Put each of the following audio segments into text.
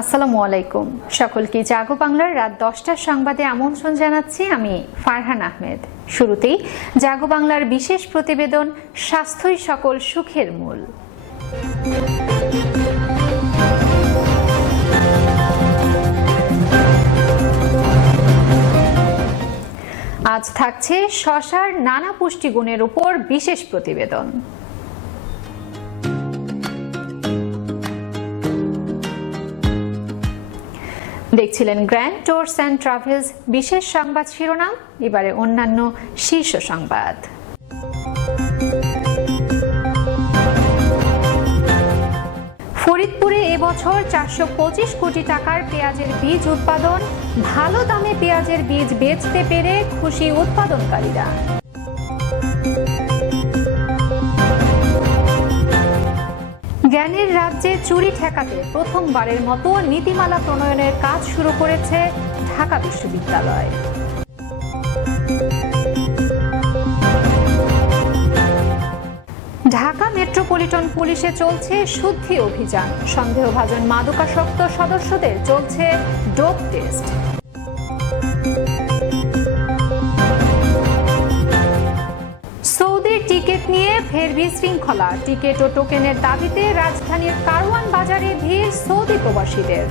আসসালামু আলাইকুম। সকলকে জাগো বাংলার রাত 10টার সংবাদে আমন্ত্রণ জানাচ্ছি আমি ফারহান আহমেদ। শুরুতেই জাগো বাংলার বিশেষ প্রতিবেদন স্বাস্থ্যই সকল সুখের মূল। আজ থাকছে শসার নানা পুষ্টিগুণের উপর বিশেষ প্রতিবেদন। দেখছিলেন গ্র্যান্ড ট্যুরস অ্যান্ড ট্রাভেলস বিশেষ সংবাদ শিরোনাম। এবারে অন্যান্য শীর্ষ সংবাদ। ফরিদপুরে এবছর 425 কোটি টাকার পেঁয়াজের বীজ উৎপাদন। ভালো দামে পেঁয়াজের বীজ বেচতে পেরে খুশি উৎপাদনকারীরা। জ্ঞানের রাজ্যে চুরি ঠেকাতে প্রথমবারের মতো নীতিমালা প্রণয়নের কাজ শুরু করেছে ঢাকা বিশ্ববিদ্যালয়। ঢাকা মেট্রোপলিটন পুলিশে চলছে শুদ্ধি অভিযান। সন্দেহভাজন মাদকাসক্ত সদস্যদের চলছে ডোপ টেস্ট। সৌদির টিকিট নিয়ে ফের বিশৃঙ্খলা। টিকিট ও টোকেনের দাবিতে রাজধানীর কারওয়ান বাজারে ভিড় সৌদি প্রবাসীদের।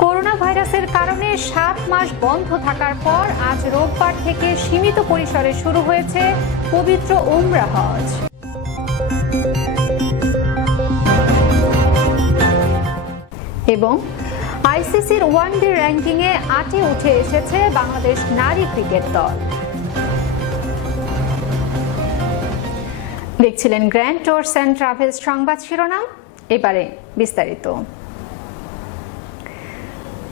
করোনা ভাইরাসের কারণে 7 মাস বন্ধ থাকার পর আজ রোববার থেকে সীমিত পরিসরে শুরু হয়েছে পবিত্র উমরা হজ। এবং আইসিসির ওয়ানডে র্যাঙ্কিংয়ে 8-এ উঠে এসেছে বাংলাদেশ নারী ক্রিকেট দল। দেখছিলেন গ্র্যান্ড ট্যুরস অ্যান্ড ট্রাভেলস সংবাদ শিরোনাম। এবারে বিস্তারিত।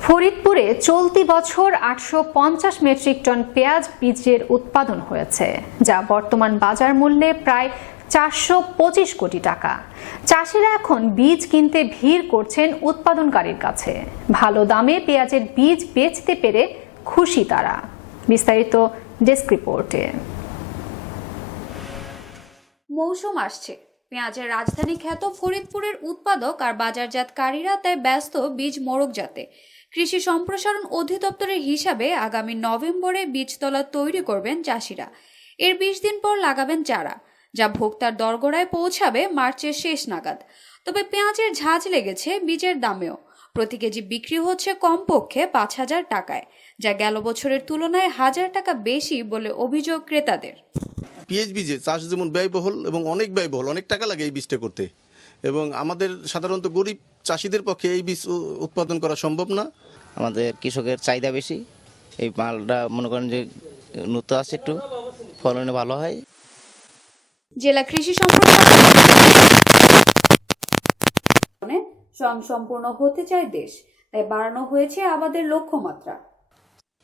ফরিদপুরে চলতি বছর 850 মেট্রিক টন পেঁয়াজ বীজের উৎপাদন হয়েছে, যা বর্তমান বাজার মূল্যে প্রায় 425 কোটি টাকা। চাষিরা এখন বীজ কিনতে ভিড় করছেন উৎপাদনকারীর কাছে। ভালো দামে পেঁয়াজের বীজ বেচতে পেরে খুশি তারা। বিস্তারিত ডেস্ক রিপোর্টে। মৌসুম আসছে। পেঁয়াজের রাজধানী খ্যাত ফরিদপুরের উৎপাদক আর বাজারজাতকারীরা তাই ব্যস্ত বীজ মোড়কজাতে। কৃষি সম্প্রসারণ অধিদপ্তরের হিসাবে আগামী নভেম্বরে বীজতলা তৈরি করবেন চাষিরা। এর 20 দিন পর লাগাবেন চারা, যা ভোক্তার দরগোড়ায় পৌঁছাবে মার্চের শেষ নাগাদ। তবে পেঁয়াজের ঝাঁজ লেগেছে বীজের দামেও। প্রতি কেজি বিক্রি হচ্ছে কমপক্ষে 5,000 টাকায়, যা গেল বছরের তুলনায় 1,000 টাকা বেশি বলে অভিযোগ ক্রেতাদের। পেঁয়াজ বীজে চাষ যেমন ব্যয়বহুল এবং অনেক ব্যয়বহুল, অনেক টাকা লাগে এই বীজটা করতে, এবং আমাদের সাধারণত গরিব চাষিদের পক্ষে এই বীজ উৎপাদন করা সম্ভব না। আমাদের কৃষকের চাহিদা বেশি। এই মালটা মনে করেন যে নতুন আছে, একটু ফলনে ভালো হয়। জেলা কৃষি সম্প্রসারণে স্বয়ংসম্পূর্ণ হতে চায় দেশ, তাই বাড়ানো হয়েছে আবাদের লক্ষ্যমাত্রা।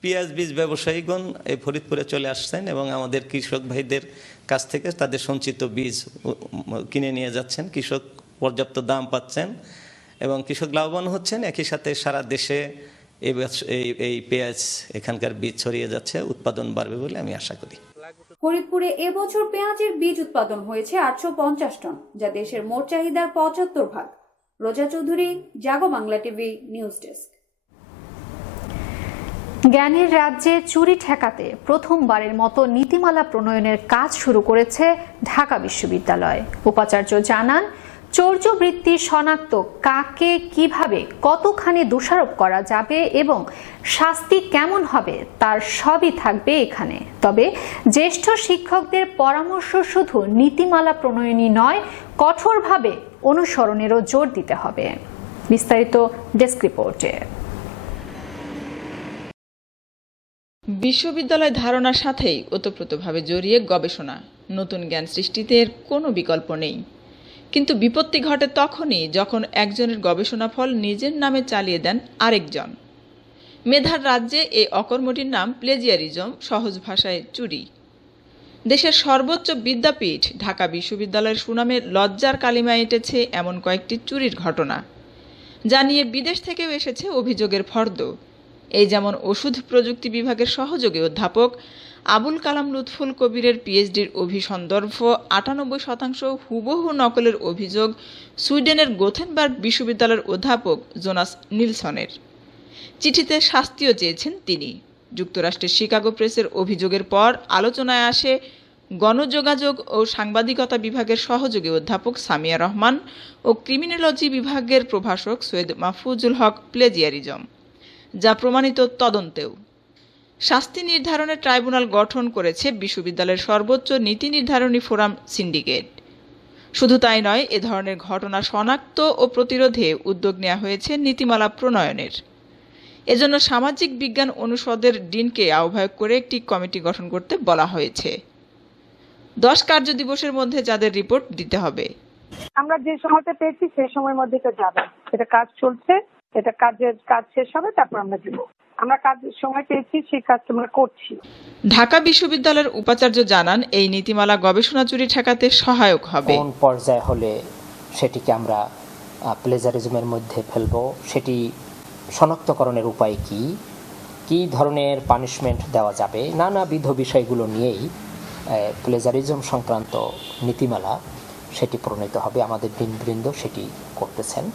পেঁয়াজ বীজ ব্যবসায়ীগণ এই ফরিদপুরে চলে আসছেন এবং আমাদের কৃষক ভাইদের কাছ থেকে তাদের সঞ্চিত বীজ কিনে নিয়ে যাচ্ছেন। কৃষক পর্যাপ্ত দাম পাচ্ছেন এবং কৃষক লাভবান হচ্ছেন। একই সাথে সারা দেশে এই পেঁয়াজ এখানকার বীজ ছড়িয়ে যাচ্ছে, উৎপাদন বাড়বে বলে আমি আশা করি। ফরিদপুরে এবছর পেঁয়াজের বীজ উৎপাদন হয়েছে 850 টন, যা দেশের মোট চাহিদার 75%। রোজা চৌধুরী, জাগো বাংলা টিভি, নিউজ ডেস্ক। জ্ঞানের রাজ্যে চুরি ঠেকাতে প্রথমবারের মতো নীতিমালা প্রণয়নের কাজ শুরু করেছে ঢাকা বিশ্ববিদ্যালয়। উপাচার্য জানান, চৌর্যবৃত্তি শনাক্ত কাকে কিভাবে কতখানি দোষারোপ করা যাবে এবং শাস্তি কেমন হবে তার সবই থাকবে এখানে। তবে জ্যেষ্ঠ শিক্ষকদের পরামর্শ শুধু নীতিমালা প্রণয়নই নয়, কঠোরভাবে অনুসরণেরও জোর দিতে হবে। বিস্তারিত ডেস্ক রিপোর্টে। বিশ্ববিদ্যালয় ধারণার সাথেই ওতপ্রোতভাবে জড়িয়ে গবেষণা। নতুন জ্ঞান সৃষ্টিতে এর কোনো বিকল্প নেই। কিন্তু বিপত্তি ঘটে তখনই যখন একজনের গবেষণা ফল নিজের নামে চালিয়ে দেন আরেকজন। মেধার রাজ্যে এই অকর্মটির নাম প্লেজিয়ারিজম, সহজ ভাষায় চুরি। দেশের সর্বোচ্চ বিদ্যাপীঠ ঢাকা বিশ্ববিদ্যালয়ের সুনামে লজ্জার কালিমা এঁটেছে এমন কয়েকটি চুরির ঘটনা, যা নিয়ে বিদেশ থেকেও এসেছে অভিযোগের ফর্দ। এই যেমন ওষুধ প্রযুক্তি বিভাগের সহযোগী অধ্যাপক আবুল কালাম লুৎফুল কবিরের পিএইচডির অভিসন্দর্ভ 98% হুবহু নকলের অভিযোগ সুইডেনের গোথেনবার্গ বিশ্ববিদ্যালয়ের অধ্যাপক জোনাস নিলসনের। চিঠিতে শাস্তিও চেয়েছেন তিনি। যুক্তরাষ্ট্রের শিকাগো প্রেসের অভিযোগের পর আলোচনায় আসে গণযোগাযোগ ও সাংবাদিকতা বিভাগের সহযোগী অধ্যাপক সামিয়া রহমান ও ক্রিমিনোলজি বিভাগের প্রভাষক সৈয়দ মাহফুজুল হক প্লেজিয়ারিজম, যা প্রমাণিত তদন্তেও। শাস্তি নির্ধারণের ট্রাইব্যুনাল গঠন করেছে বিশ্ববিদ্যালয়ের সর্বোচ্চ নীতি নির্ধারণী ফোরাম সিন্ডিকেট। শুধু তাই নয়, এ ধরনের ঘটনা শনাক্ত ও প্রতিরোধে উদ্যোগ নেওয়া হয়েছে নীতিমালা প্রণয়নের। এজন্য সামাজিক বিজ্ঞান অনুষদের ডিনকে আহ্বায়ক করে একটি কমিটি গঠন করতে বলা হয়েছে। 10 কার্যদিবসের মধ্যে যাদের রিপোর্ট দিতে হবে। আমরা যে সময়টা পেয়েছি সেই সময়ের মধ্যে এটা যাবে, এটা কাজ চলছে, এটা কাজ শেষ হবে, তারপর আমরা দিব। আমরা কাজের সময় পেয়েছি, সেই কাজ আমরা করছি। ঢাকা বিশ্ববিদ্যালয়ের উপাচার্য জানান, এই নীতিমালা গবেষণা চুরি ঠেকাতে সহায়ক হবে। কোন পর্যায়ে হলে সেটিকে আমরা প্লেজারিজমের মধ্যে ফেলবো, সেটি শনাক্তকরণের উপায় কি ধরনের পানিশমেন্ট দেওয়া যাবে, নানাবিধ বিষয়গুলো নিয়েই প্লেজারিজম সংক্রান্ত নীতিমালা সেটি প্রণীত হবে। আমাদের দিনবৃন্দ সেটি করতেছেন।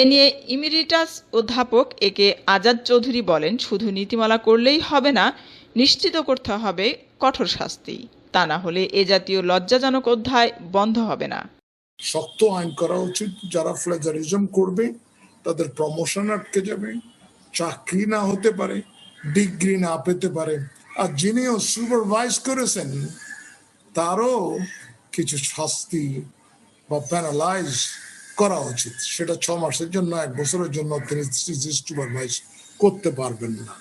এ নিয়ে ইমিরিটাস অধ্যাপক একে আজাদ চৌধুরী বলেন, শুধু নীতিমালা করলেই হবে না, নিশ্চিত করতে হবে কঠোর শাস্তি। তা না হলে এ জাতীয় লজ্জাজনক অধ্যায় বন্ধ হবে না। শক্ত আইন করা উচিত। যারা প্লেজারিজম করবে তাদের প্রমোশন আটকে যাবে, চাকরি না হতে পারে, ডিগ্রি না পেতে পারে। আর যিনিও সুপারভাইজ করেছেন তারও কিছু শাস্তি বা প্যানালাইজ করা উচিত। সেটা 6 মাসের জন্য, 1 বছরের জন্য তিনি সুপারভাইজ করতে পারবেন না।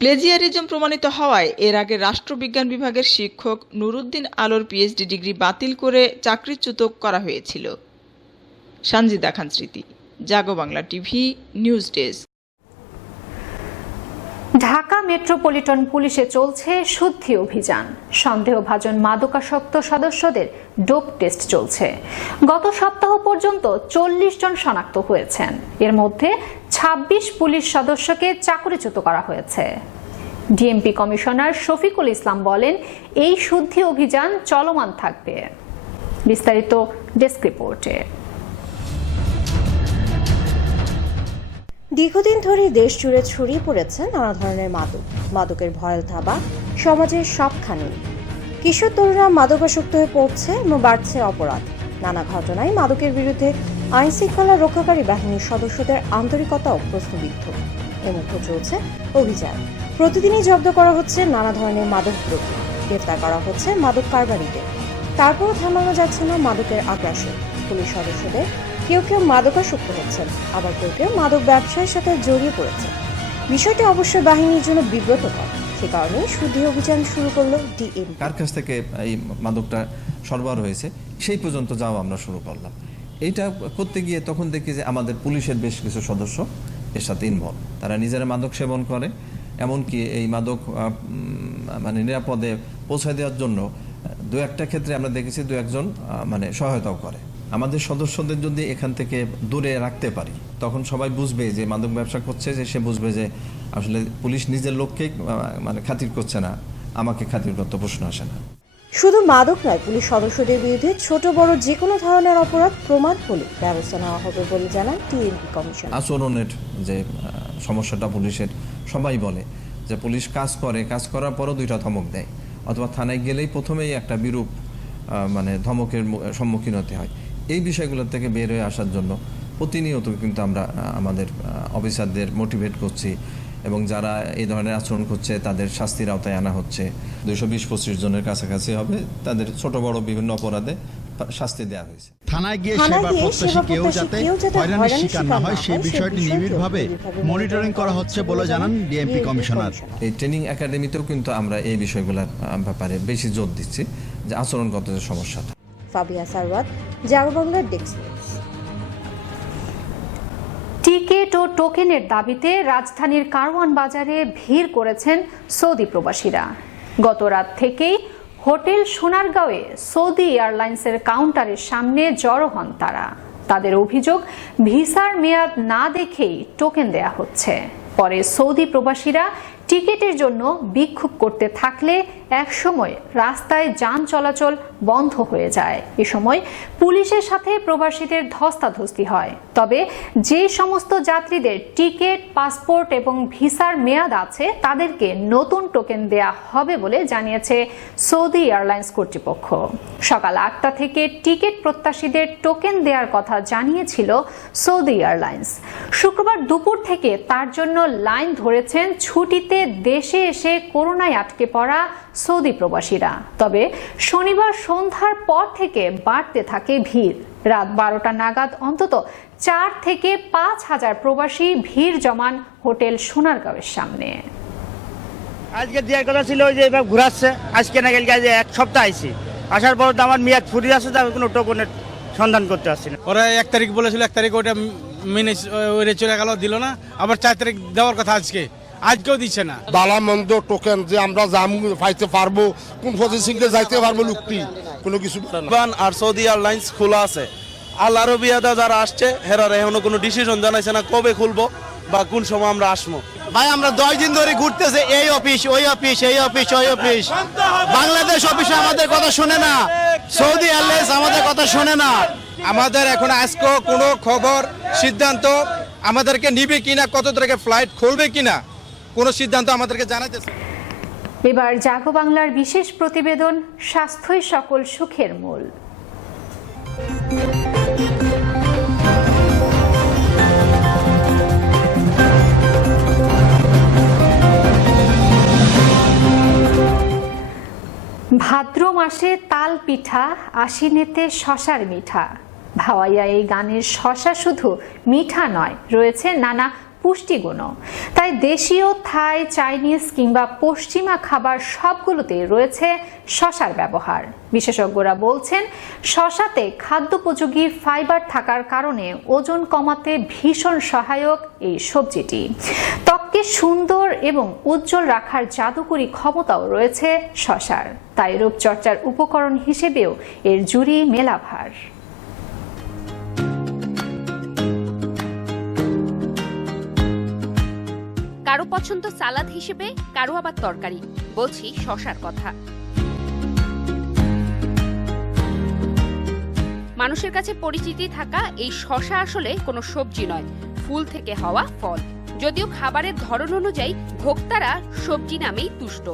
প্লেজিয়ারিজম প্রমাণিত হওয়ায় এর আগে রাষ্ট্রবিজ্ঞান বিভাগের শিক্ষক নুরুদ্দিন আলোর পিএইচডি ডিগ্রি বাতিল করে চাকরিচ্যুত করা হয়েছিল। Sanjida Khan Smriti, Jago Bangla TV, news desk. Dhaka metropolitan পুলিশে চলছে শুদ্ধি অভিযান। সন্দেহভাজন মাদকাসক্ত সদস্যদের ডোপ টেস্ট চলছে। গত সপ্তাহ পর্যন্ত 40 জন শনাক্ত হয়েছেন। এর মধ্যে 26 পুলিশ সদস্যকে চাকরিচ্যুত করা হয়েছে। ডিএমপি কমিশনার শফিকুল ইসলাম বলেন, এই শুদ্ধি অভিযান চলমান থাকবে। বিস্তারিত ডেস্ক রিপোর্টে। দীর্ঘদিন ধরে দেশ জুড়ে ছড়িয়ে পড়েছে নানা ধরনের মাদকের ভয়াল থাবা সমাজের সবখানে। কিশোর তরুণরা মাদকাসক্ত হয়ে পড়ছে এবং বাড়ছে অপরাধ। নানা ঘটনায় মাদকের বিরুদ্ধে আইন শৃঙ্খলা রক্ষাকারী বাহিনীর সদস্যদের আন্তরিকতাও প্রশ্নবিদ্ধ। এর মধ্যে চলছে অভিযান। প্রতিদিনই জব্দ করা হচ্ছে নানা ধরনের মাদক দ্রব্য, গ্রেফতার করা হচ্ছে মাদক কারবারিদের। তারপরও থামানো যাচ্ছে না মাদকের আগ্রাসন। পুলিশ সদস্যদের কেউ মাদকাসক্ত হচ্ছেন, আবার কেউ মাদক ব্যবসায়ের সাথে জড়িয়ে পড়েছে। বিষয়টি অবশ্যই বাহিনীর জন্য বিব্রতকর। সে কারণে শুদ্ধি অভিযান শুরু করলো ডিএমপি। কার কাছ থেকে এই মাদকটা সরবরাহ হয়েছে সেই পর্যন্ত যাওয়া আমরা শুরু করলাম। এইটা করতে গিয়ে তখন দেখি যে আমাদের পুলিশের বেশ কিছু সদস্য এর সাথে ইনভলভ। তারা নিজেরা মাদক সেবন করে, এমনকি এই মাদক মানে নিরাপদে পৌঁছায় দেওয়ার জন্য 2-1টা ক্ষেত্রে আমরা দেখেছি 2-1জন মানে সহায়তাও করে। আমাদের সদস্যদের যদি এখান থেকে দূরে রাখতে পারি, তখন সবাই বুঝবে যে মাদক ব্যবসা করছে, যে সে বুঝবে যে আসলে পুলিশ নিজের লোককে মানে খাতির করছে না, আমাকে খাতির করতে প্রশ্ন আসে না। শুধু মাদক নয়, পুলিশ সদস্যদের বিরুদ্ধে ছোট বড় যে কোনো ধরনের অপরাধ প্রমাণ হলে ব্যবস্থা নেওয়া হবে বলে জানান ডিএমপি কমিশন। আচরণের যে সমস্যাটা পুলিশের, সবাই বলে যে পুলিশ কাজ করার পরও 2টা ধমক দেয়, অথবা থানায় গেলেই প্রথমেই একটা বিরূপ মানে ধমকের সম্মুখীন হতে হয়। এই বিষয়গুলো থেকে বের হয়ে আসার জন্য প্রতিনিয়ত কিন্তু আমরা আমাদের অফিসারদের মোটিভেট করছি, এবং যারা এই ধরনের আচরণ করছে তাদের শাস্তির আওতায় আনা হচ্ছে। 220-25 জনের কাছাকাছি হবে, তাদের ছোট বড় বিভিন্ন অপরাধে শাস্তি দেওয়া হয়েছে। থানায় গিয়ে সেবা প্রত্যাশী কেউ যাতে হয়রানির শিকার না হয় সেই বিষয়টি নিবিড়ভাবে মনিটরিং করা হচ্ছে বলে জানান ডিএমপি কমিশনার। এই ট্রেনিং একাডেমিতেও কিন্তু আমরা এই বিষয়গুলোর ব্যাপারে বেশি জোর দিচ্ছি, যে আচরণগত যে সমস্যাটা। ফাবিয়া সারওয়াত, জাগো বাংলা ডেস্ক। টিকিট ও টোকেনের দাবিতে রাজধানীর কারওয়ান বাজারে ভিড় করেছেন সৌদি প্রবাসীরা। গত রাত থেকেই হোটেল সোনারগাঁওয়ে সৌদি এয়ারলাইন্সের কাউন্টারের সামনে জড়ো হন তারা। তাদের অভিযোগ, ভিসার মেয়াদ না দেখেই টোকেন দেয়া হচ্ছে। পরে সৌদি প্রবাসীরা টিকিটের জন্য বিক্ষোভ করতে থাকলে একসময় রাস্তায় যান চলাচল বন্ধ হয়ে যায়। এ সময় পুলিশের সাথে প্রবাসীদের ধস্তাধস্তি হয়। তবে যে সমস্ত যাত্রীদের টিকিট, পাসপোর্ট এবং ভিসার মেয়াদ আছে তাদেরকে নতুন টোকেন দেয়া হবে বলে জানিয়েছে সৌদি এয়ারলাইন্স কর্তৃপক্ষ। সকাল 8টা থেকে টিকিট প্রত্যাশীদের টোকেন দেওয়ার কথা জানিয়েছিল সৌদি এয়ারলাইন্স। শুক্রবার দুপুর থেকে তার জন্য লাইন ধরেছেন ছুটিতে দেশে এসে করোনায় আটকে পড়া সৌদি প্রবাসীরা। তবে শনিবার সন্ধ্যার পর থেকে বাড়তে থাকে ভিড়। রাত 12টা নাগাদ অন্তত 4 থেকে 5 হাজার প্রবাসী ভিড় জমান হোটেল সোনারগাঁওয়ের সামনে। আজকে দেওয়ার কথা ছিল যে এবার ঘুরাচ্ছে, আজকে না গেলে এক সপ্তাহ আইছি, আসার পর তো আমার মেয়াদ ফুরিয়ে আসছে, আমি কোনো টোকনের সন্ধান করতে আসছি না। ওরা 1 তারিখ বলেছিল, 1 তারিখ ওটা মেনে চলে গেল, দিল না। আবার 4 তারিখ দেওয়ার কথা আজকেও দিচ্ছে না। বালা মন্দ টোকেন যে আমরা জাম পাইতে পারবো, কোন প্রসেসিংকে যাইতে পারবো লোকটি কোনো কিছু আর সৌদি এয়ারলাইন্স খোলা আছে। আল আরবিয়াদা যারা আসছে হেরার এখনো কোনো ডিসিশন জানাইছে না কবে খুলবো বা কোন সময় আমরা আসবো। ভাই আমরা 10 দিন ধরে ঘুরতেছে, এই অফিস ওই অফিস, এই অফিস ওই অফিস। বাংলাদেশ অফিসে আমাদের কথা শুনে না, সৌদি এয়ারলাইন্স আমাদের কথা শুনে না। আমাদের এখন আজকে কোনো খবর সিদ্ধান্ত আমাদেরকে নিবে কিনা, কত তারিখে ফ্লাইট খুলবে কিনা, কোনো সিদ্ধান্ত আমাদেরকে জানাইতেছে। এবার জাগো বাংলার বিশেষ প্রতিবেদন, স্বাস্থ্যই সকল সুখের মূল। ভাদ্র মাসে তাল পিঠা, আশ্বিনেতে শশার মিঠা। ভাওয়াইয়া এই গানের শশা শুধু মিঠা নয়, রয়েছে নানা পুষ্টিগুণও। তাই দেশীয়, থাই, চাইনিজ কিংবা পশ্চিমা খাবার সবগুলোতে রয়েছে শশার ব্যবহার। বিশেষজ্ঞরা বলছেন শশাতে খাদ্যোপযোগী ফাইবার থাকার কারণে ওজন কমাতে ভীষণ সহায়ক এই সবজিটি। ত্বককে সুন্দর এবং উজ্জ্বল রাখার জাদুকরী ক্ষমতাও রয়েছে শশার। তাই রূপচর্চার উপকরণ হিসেবেও এর জুড়ি মেলাভার। কারো পছন্দ সালাদ হিসেবে, কারো আবার তরকারি। বলছি শশার কথা। মানুষের কাছে পরিচিতি থাকা এই শশা আসলে কোনো সবজি নয়, ফুল থেকে হওয়া ফল। যদিও খাবারের ধরন অনুযায়ী ভোক্তারা সবজি নামেই তুষ্ট।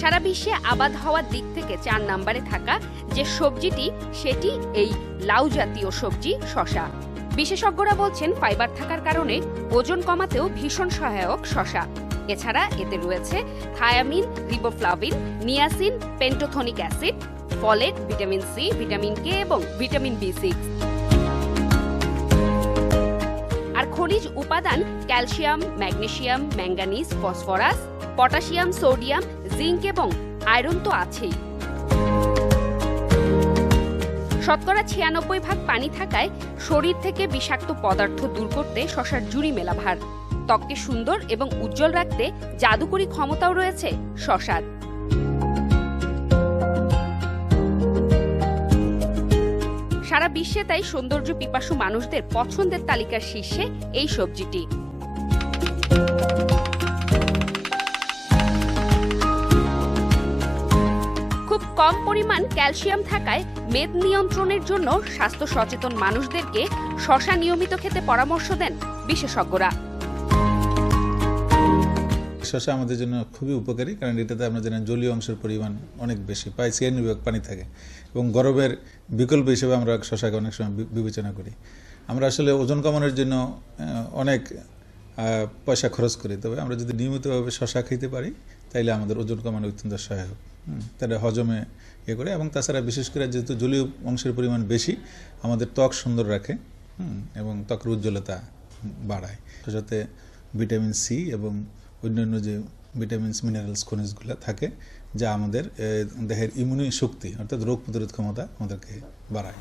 সারা বিশ্বে আবাদ হওয়ার দিক থেকে 4 নম্বরে থাকা যে সবজিটি, সেটি এই লাউ জাতীয় সবজি শশা। বিশেষজ্ঞরা বলছেন ফাইবার থাকার কারণে ওজন কমাতেও ভীষণ সহায়ক শশা। এছাড়া এতে রয়েছে thiamine, riboflavin, niacin, pantothenic acid, folate, vitamin C, vitamin K এবং ভিটামিন B6। আর খনিজ উপাদান calcium, magnesium, manganese, phosphorus, potassium, sodium, zinc এবং আয়রন তো আছেই। শতকরা 96% পানি থাকায় শরীর থেকে বিষাক্ত পদার্থ দূর করতে শশার জুড়ি মেলা ভার। ত্বককে সুন্দর এবং উজ্জ্বল রাখতে জাদুকরী ক্ষমতাও রয়েছে শশার। সারা বিশ্বে তাই সৌন্দর্য পিপাসু মানুষদের পছন্দের তালিকার শীর্ষে এই সবজিটি। খুব কম পরিমাণ ক্যালসিয়াম থাকায় মেদ নিয়ন্ত্রণের জন্য স্বাস্থ্য সচেতন মানুষদেরকে শশা নিয়মিত খেতে পরামর্শ দেন বিশেষজ্ঞরা। শশা আমাদের জন্য খুবই উপকারী, কারণ এটাতে আমরা জানেন জলীয় অংশের পরিমাণ অনেক বেশি, প্রায় 96% পানি থাকে এবং গরমের বিকল্প হিসেবে আমরা শশাকে অনেক সময় বিবেচনা করি। আমরা আসলে ওজন কমানোর জন্য অনেক পয়সা খরচ করি, তবে আমরা যদি নিয়মিতভাবে শশা খেতে পারি তাইলে আমাদের ওজন কমানো অত্যন্ত সহায়ক। তারা হজমে করে এবং তাছাড়া বিশেষ করে যেহেতু জলীয় অংশের পরিমাণ বেশি, আমাদের ত্বক সুন্দর রাখে এবং ত্বকের উজ্জ্বলতা বাড়ায়। সাথে ভিটামিন সি এবং অন্যান্য যে ভিটামিনস, মিনারেলস, খনিজগুলো থাকে যা আমাদের দেহের ইমিউনি শক্তি অর্থাৎ রোগ প্রতিরোধ ক্ষমতা আমাদেরকে বাড়ায়।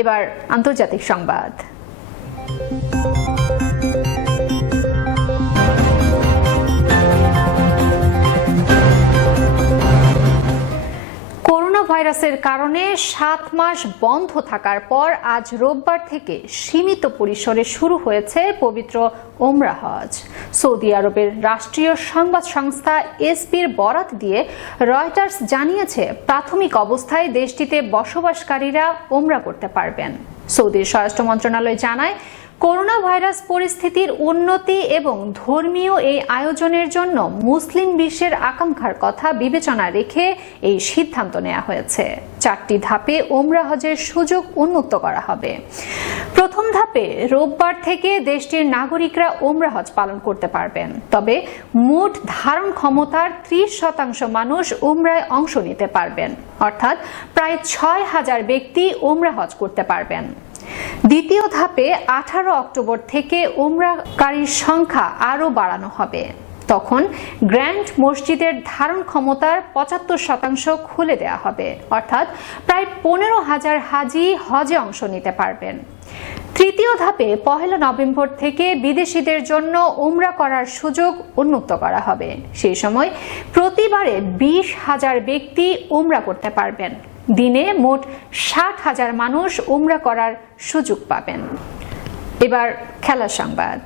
এবার আন্তর্জাতিক সংবাদ। করোনা ভাইরাসের কারণে 7 মাস বন্ধ থাকার পর আজ রোববার থেকে সীমিত পরিসরে শুরু হয়েছে পবিত্র ওমরা হজ। সৌদি আরবের রাষ্ট্রীয় সংবাদ সংস্থা এসপির বরাত দিয়ে রয়টার্স জানিয়েছে, প্রাথমিক অবস্থায় দেশটিতে বসবাসকারীরা ওমরা করতে পারবেন। সৌদির স্বরাষ্ট্র মন্ত্রণালয় জানায়, করোনা ভাইরাস পরিস্থিতির উন্নতি এবং ধর্মীয় এই আয়োজনের জন্য মুসলিম বিশ্বের আকাঙ্ক্ষার কথা বিবেচনা রেখে এই সিদ্ধান্ত নেওয়া হয়েছে। 4টি ধাপে ওমরা হজের সুযোগ উন্মুক্ত করা হবে। প্রথম ধাপে রোববার থেকে দেশটির নাগরিকরা ওমরা হজ পালন করতে পারবেন, তবে মোট ধারণ ক্ষমতার 30% মানুষ ওমরায় অংশ নিতে পারবেন, অর্থাৎ প্রায় 6000 ব্যক্তি ওমরা হজ করতে পারবেন। দ্বিতীয় ধাপে 18 অক্টোবর থেকে ওমরাকারীর সংখ্যা আরও বাড়ানো হবে। তখন গ্র্যান্ড মসজিদের ধারণ ক্ষমতার 75% খুলে দেওয়া হবে, অর্থাৎ প্রায় 15,000 হাজি হজে অংশ নিতে পারবেন। তৃতীয় ধাপে 1 নভেম্বর থেকে বিদেশিদের জন্য ওমরা করার সুযোগ উন্মুক্ত করা হবে। সেই সময় প্রতিবারে 20,000 ব্যক্তি ওমরা করতে পারবেন। দিনে মোট 60,000 মানুষ ওমরা করার সুযোগ পাবেন। এবার খেলার সংবাদ।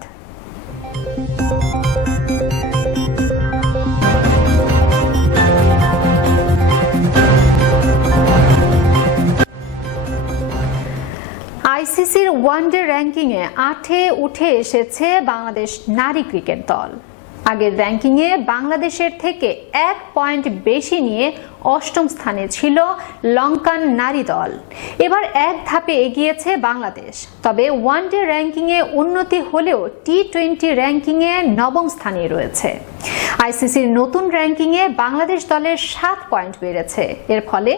আইসিসির ওয়ানডে র্যাঙ্কিংয়ে 8-এ উঠে এসেছে বাংলাদেশ নারী ক্রিকেট দল। আগের র্যাঙ্কিংয়ে বাংলাদেশের থেকে 1 পয়েন্ট বেশি নিয়ে 8ম স্থানে ছিল লঙ্কান নারী দল। এবার 1 ধাপে এগিয়েছে বাংলাদেশ। তবে ওয়ানডে র্যাঙ্কিংয়ে উন্নতি হলেও টি-20 র্যাঙ্কিংয়ে 9ম স্থানে রয়েছে। আইসিসির নতুন র্যাঙ্কিংয়ে বাংলাদেশ দলের 7 পয়েন্ট বেড়েছে। এর ফলে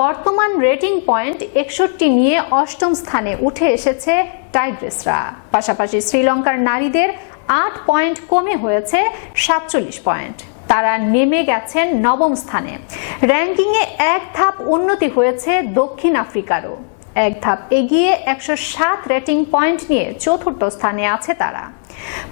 বর্তমান রেটিং পয়েন্ট 61 নিয়ে 8ম স্থানে উঠে এসেছে টাইগ্রেসরা। পাশাপাশি শ্রীলঙ্কার নারীদের 8 পয়েন্ট কমে হয়েছে 47 পয়েন্ট। তারা নেমে গেছেন 9ম স্থানে। র্যাঙ্কিংয়ে 1 ধাপ উন্নতি হয়েছে দক্ষিণ আফ্রিকারও। 1 ধাপ এগিয়ে 107 রেটিং পয়েন্ট নিয়ে 4র্থ স্থানে আছে তারা।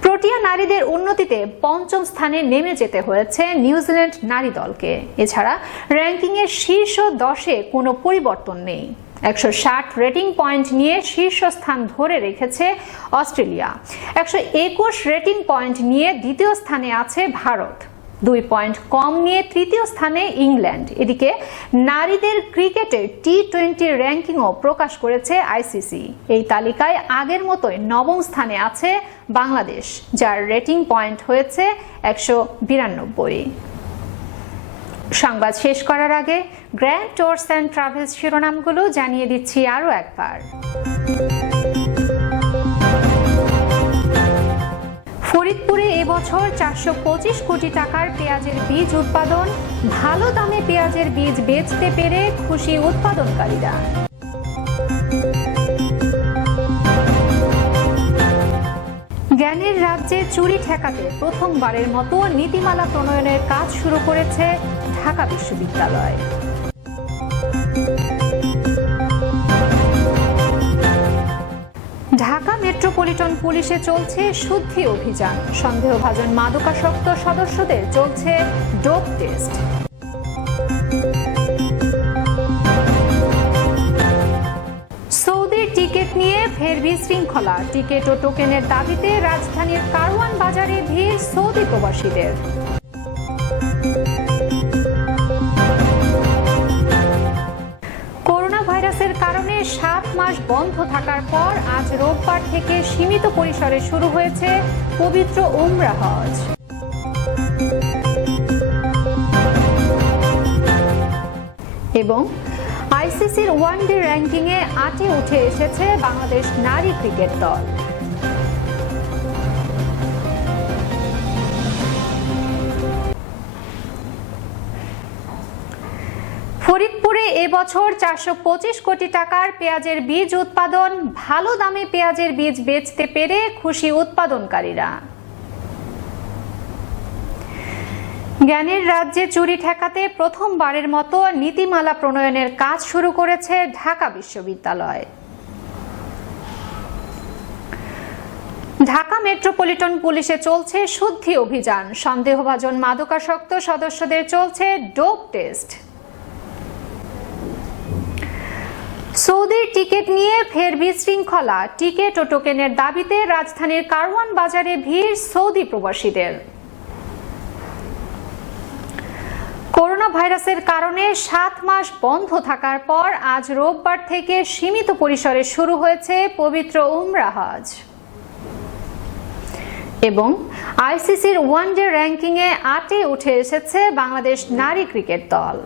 প্রোটিয়া নারীদের উন্নতিতে 5ম স্থানে নেমে যেতে হয়েছে নিউজিল্যান্ড নারী দলকে। এছাড়া র্যাঙ্কিংয়ের শীর্ষ 10-এ কোনো পরিবর্তন নেই। 160 রেটিং পয়েন্ট নিয়ে শীর্ষস্থান ধরে রেখেছে অস্ট্রেলিয়া। 121 রেটিং পয়েন্ট নিয়ে দ্বিতীয় স্থানে আছে ভারত। 2 পয়েন্ট কম নিয়ে তৃতীয় স্থানে ইংল্যান্ড। এদিকে নারীদের ক্রিকেটে টি-20 র্যাঙ্কিংও প্রকাশ করেছে আইসিসি। এই তালিকায় আগের মতোই 9ম স্থানে আছে বাংলাদেশ, যার রেটিং পয়েন্ট হয়েছে 192। সংবাদ শেষ করার আগে গ্র্যান্ড ট্যুরস অ্যান্ড ট্রাভেলস শিরোনামগুলো জানিয়ে দিচ্ছি আরও একবার। ফরিদপুরে এবছর 425 কোটি টাকার পেঁয়াজের বীজ উৎপাদন। ভালো দামে পেঁয়াজের বীজ বেচতে পেরে খুশি উৎপাদনকারীরা। জ্ঞানের রাজ্যে চুরি ঠেকাতে প্রথমবারের মতো নীতিমালা প্রণয়নের কাজ শুরু করেছে ঢাকা বিশ্ববিদ্যালয়। ঢাকা মেট্রোপলিটন পুলিশে চলছে শুদ্ধি অভিযান। সন্দেহভাজন মাদকাসক্ত সদস্যদের চলছে ডোপ টেস্ট। সৌদির টিকিট নিয়ে ফের বিশৃঙ্খলা। টিকিট ও টোকেনের দাবিতে রাজধানীর কারওয়ান বাজারে ভিড় সৌদি প্রবাসীদের। করোনা ভাইরাসের কারণে 7 মাস বন্ধ থাকার পর আজ রোববার থেকে সীমিত পরিসরে শুরু হয়েছে পবিত্র ওমরা হজ। এবং আইসিসির ওয়ানডে র্যাঙ্কিংয়ে 8-এ উঠে এসেছে বাংলাদেশ নারী ক্রিকেট দল। ফরিদপুরে এবছর 425 কোটি টাকার পেঁয়াজের বীজ উৎপাদন। ভালো দামে পেঁয়াজের বীজ বেচতে পেরে খুশি উৎপাদনকারীরা। জ্ঞানের রাজ্যে চুরি ঠেকাতে প্রথমবারের মতো নীতিমালা প্রণয়নের কাজ শুরু করেছে ঢাকা বিশ্ববিদ্যালয়। ঢাকা মেট্রোপলিটন পুলিশে চলছে শুদ্ধি অভিযান। সন্দেহভাজন মাদকাসক্ত সদস্যদের চলছে ডোপ টেস্ট। সৌদির টিকিট নিয়ে ফের বিশৃঙ্খলা। টিকিট ও টোকেনের দাবিতে রাজধানীর কারওয়ান বাজারে ভিড় সৌদি প্রবাসীদের। করোনা ভাইরাসের কারণে 7 মাস বন্ধ থাকার পর আজ রোববার থেকে সীমিত পরিসরে শুরু হয়েছে পবিত্র উমরা হজ। এবং আইসিসির ওয়ানডে র্যাঙ্কিংয়ে 8-এ উঠে এসেছে বাংলাদেশ নারী ক্রিকেট দল।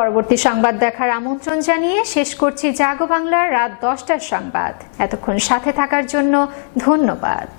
পরবর্তী সংবাদ দেখার আমন্ত্রণ জানিয়ে শেষ করছি জাগো বাংলার রাত 10টার সংবাদ। এতক্ষণ সাথে থাকার জন্য ধন্যবাদ।